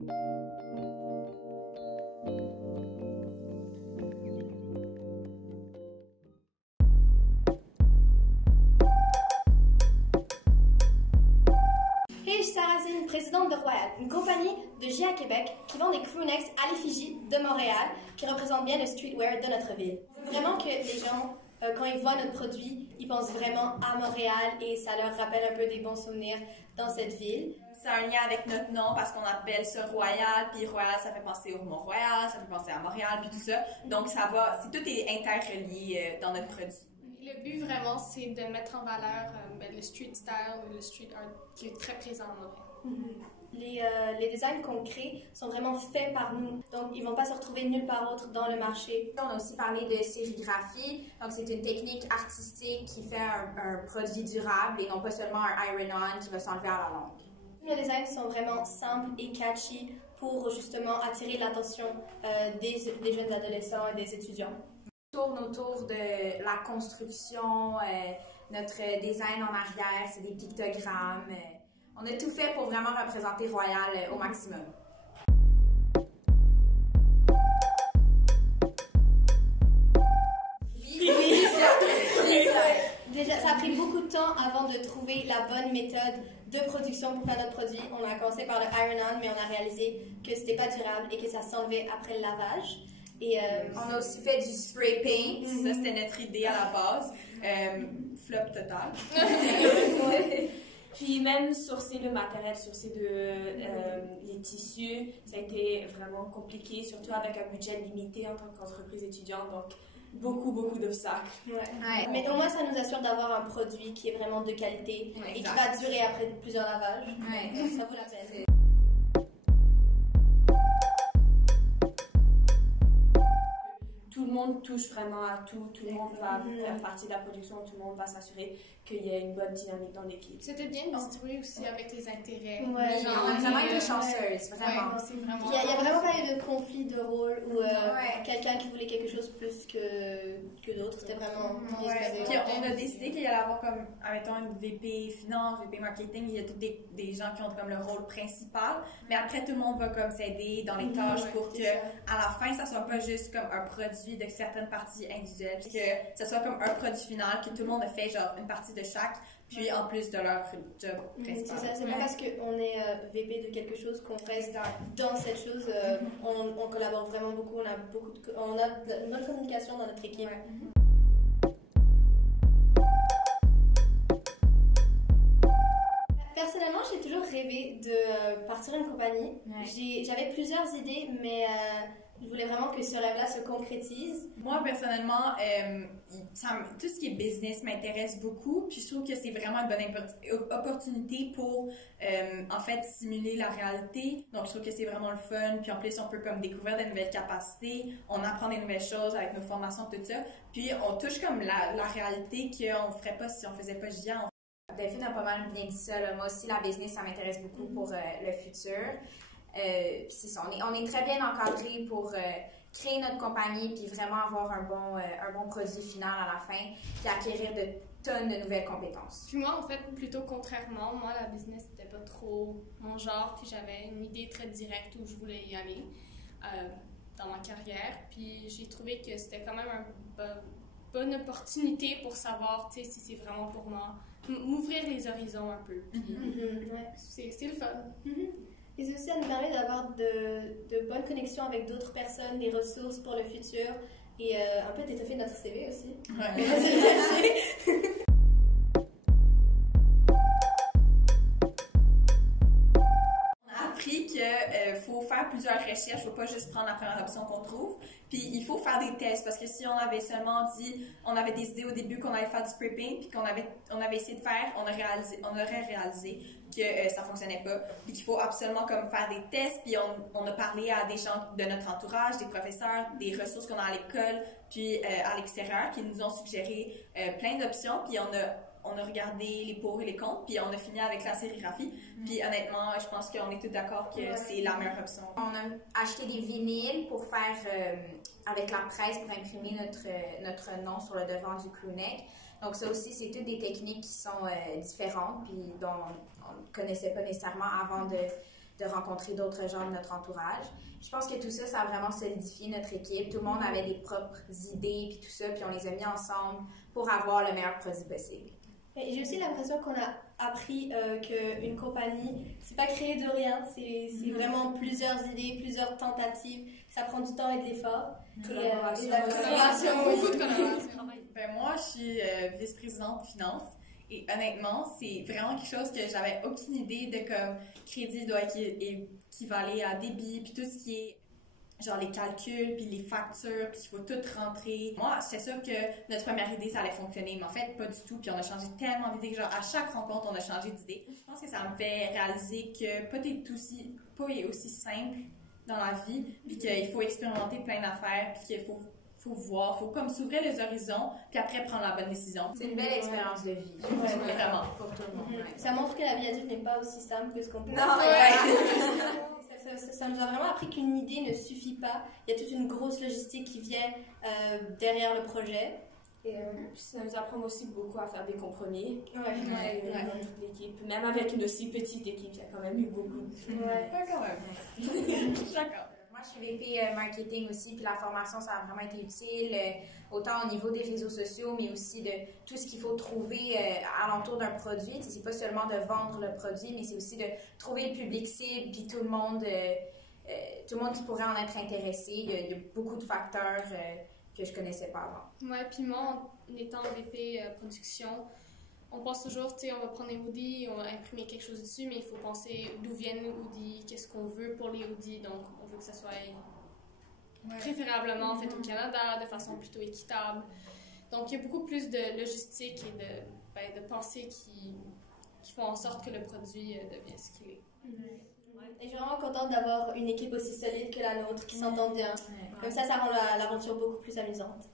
Hey, je suis Sarrazine, présidente de Royal, une compagnie de GA Québec qui vend des crewnecks à l'effigie de Montréal, qui représente bien le streetwear de notre ville. Vraiment que les gens, quand ils voient notre produit, ils pensent vraiment à Montréal et ça leur rappelle un peu des bons souvenirs dans cette ville. C'est un lien avec notre nom parce qu'on appelle ça Royal, puis Royal ça fait penser au Mont-Royal, ça fait penser à Montréal, puis tout ça. Donc ça va, tout est interrelié dans notre produit. Le but vraiment, c'est de mettre en valeur le street style, le street art qui est très présent à Montréal. Les designs qu'on crée sont vraiment faits par nous, donc ils vont pas se retrouver nulle part autre dans le marché. On a aussi parlé de sérigraphie, donc c'est une technique artistique qui fait un produit durable et non pas seulement un iron-on qui va s'enlever à la longue. Nos designs sont vraiment simples et catchy pour justement attirer l'attention des jeunes adolescents et des étudiants. Tourne autour de la construction, notre design en arrière, c'est des pictogrammes. On a tout fait pour vraiment représenter Royal au maximum. Déjà, ça a pris beaucoup de temps avant de trouver la bonne méthode de production pour faire notre produit. On a commencé par le iron-on, mais on a réalisé que c'était pas durable et que ça s'enlevait après le lavage. Et on a aussi fait du spray paint. Ça, c'était notre idée à la base. Flop total. Puis même sourcer le matériel, sourcer les tissus, ça a été vraiment compliqué, surtout avec un budget limité en tant qu'entreprise étudiante, donc beaucoup d'obstacles. Ouais. Mais au moins, ça nous assure d'avoir un produit qui est vraiment de qualité et qui va durer après plusieurs lavages. Donc ça vaut la peine. Tout le monde touche vraiment à tout le monde va faire partie de la production, tout le monde va s'assurer qu'il y ait une bonne dynamique dans l'équipe. C'était bien distribué aussi avec les intérêts. On a vraiment été chanceuses, vraiment. Il y a vraiment pas eu de conflit de rôle ou quelqu'un qui voulait quelque chose plus que d'autres. C'était vraiment bien se Puis on a décidé qu'il y allait avoir comme, admettons, une VP finance, VP marketing, il y a tous des gens qui ont comme le rôle principal, mais après tout le monde va comme s'aider dans les tâches pour que à la fin ça soit pas juste comme un produit de certaines parties individuelles, que ça soit comme un produit final, que tout le monde a fait genre une partie de chaque, puis en plus de leur job principal. C'est ça, c'est pas parce qu'on est VP de quelque chose qu'on reste dans cette chose. On collabore vraiment beaucoup, on a de une bonne communication dans notre équipe. Personnellement, j'ai toujours rêvé de partir une compagnie. J'avais plusieurs idées, mais je voulais vraiment que ce rêve-là se concrétise. Moi, personnellement, tout ce qui est business m'intéresse beaucoup, puis je trouve que c'est vraiment une bonne opportunité pour, en fait, simuler la réalité. Donc, je trouve que c'est vraiment le fun, puis en plus, on peut comme découvrir de nouvelles capacités, on apprend des nouvelles choses avec nos formations, tout ça, puis on touche comme la réalité qu'on ferait pas si on faisait pas GIA. Delphine a pas mal bien dit ça, là. Moi aussi, la business, ça m'intéresse beaucoup pour le futur. Puis c'est ça, on est très bien encadré pour créer notre compagnie puis vraiment avoir un bon produit final à la fin puis acquérir de tonnes de nouvelles compétences. Puis moi, en fait, plutôt contrairement, moi, la business, c'était pas trop mon genre, puis j'avais une idée très directe où je voulais y aller dans ma carrière, puis j'ai trouvé que c'était quand même une bonne opportunité pour savoir, tu sais, si c'est vraiment pour moi, m'ouvrir les horizons un peu, puis c'est le fun. Et c'est aussi, ça nous permet d'avoir de bonnes connexions avec d'autres personnes, des ressources pour le futur et un peu d'étoffer notre CV aussi. On a appris qu'il faut faire plusieurs recherches, faut pas juste prendre la première option qu'on trouve. Puis il faut faire des tests parce que si on avait seulement dit, on avait des idées au début qu'on allait faire du spray paint puis qu'on avait essayé de faire, on aurait réalisé que ça fonctionnait pas. Puis qu'il faut absolument comme faire des tests. Puis on a parlé à des gens de notre entourage, des professeurs, des ressources qu'on a à l'école, puis à l'extérieur qui nous ont suggéré plein d'options. Puis on a regardé les pour et les contre, puis on a fini avec la sérigraphie. Puis honnêtement, je pense qu'on est tous d'accord que c'est la meilleure option. On a acheté des vinyles pour faire, avec la presse, pour imprimer notre nom sur le devant du crewneck. Donc ça aussi, c'est toutes des techniques qui sont différentes, puis dont on ne connaissait pas nécessairement avant de de rencontrer d'autres gens de notre entourage. Je pense que tout ça, ça a vraiment solidifié notre équipe. Tout le monde avait des propres idées, puis tout ça, puis on les a mis ensemble pour avoir le meilleur produit possible. Et j'ai aussi l'impression qu'on a appris qu'une compagnie, c'est pas créé de rien, c'est vraiment plusieurs idées, plusieurs tentatives. Ça prend du temps et de l'effort. Collaboration. Et la collaboration, Beaucoup de collaboration. Ben moi, je suis vice-présidente finance. Et honnêtement, c'est vraiment quelque chose que j'avais aucune idée de comme crédit doit équivaler à débit, puis tout ce qui est genre les calculs, puis les factures, puis il faut tout rentrer. Moi, j'étais sûre que notre première idée, ça allait fonctionner, mais en fait, pas du tout. Puis on a changé tellement d'idées, genre à chaque rencontre, on a changé d'idée. Je pense que ça me fait réaliser que pas est aussi simple dans la vie, puis qu'il faut expérimenter plein d'affaires, puis qu'il faut voir, faut comme s'ouvrir les horizons, puis après prendre la bonne décision. C'est une belle expérience de vie. Vraiment. Pour tout le monde. Ouais. Ça montre que la vie adulte n'est pas aussi simple que ce qu'on peut Non, ça nous a vraiment appris qu'une idée ne suffit pas. Il y a toute une grosse logistique qui vient derrière le projet. Et puis ça nous apprend aussi beaucoup à faire des compromis. Ouais. Dans toute l'équipe. Même avec une aussi petite équipe, il y a quand même eu beaucoup. Ouais. Pas quand même. D'accord. Moi, je suis VP marketing aussi, puis la formation, ça a vraiment été utile, autant au niveau des réseaux sociaux, mais aussi de tout ce qu'il faut trouver alentour d'un produit. Tu sais, c'est pas seulement de vendre le produit, mais c'est aussi de trouver le public cible, puis tout le monde qui pourrait en être intéressé. Il y a beaucoup de facteurs que je connaissais pas avant. Ouais, puis moi, en étant VP production, on pense toujours, tu sais, on va prendre les hoodies, on va imprimer quelque chose dessus, mais il faut penser d'où viennent les hoodies, qu'est-ce qu'on veut pour les hoodies. Donc, on veut que ça soit préférablement fait au Canada, de façon plutôt équitable. Donc, il y a beaucoup plus de logistique et de pensée qui font en sorte que le produit devienne ce qu'il est. Et je suis vraiment contente d'avoir une équipe aussi solide que la nôtre, qui s'entend bien. Comme ça rend l'aventure beaucoup plus amusante.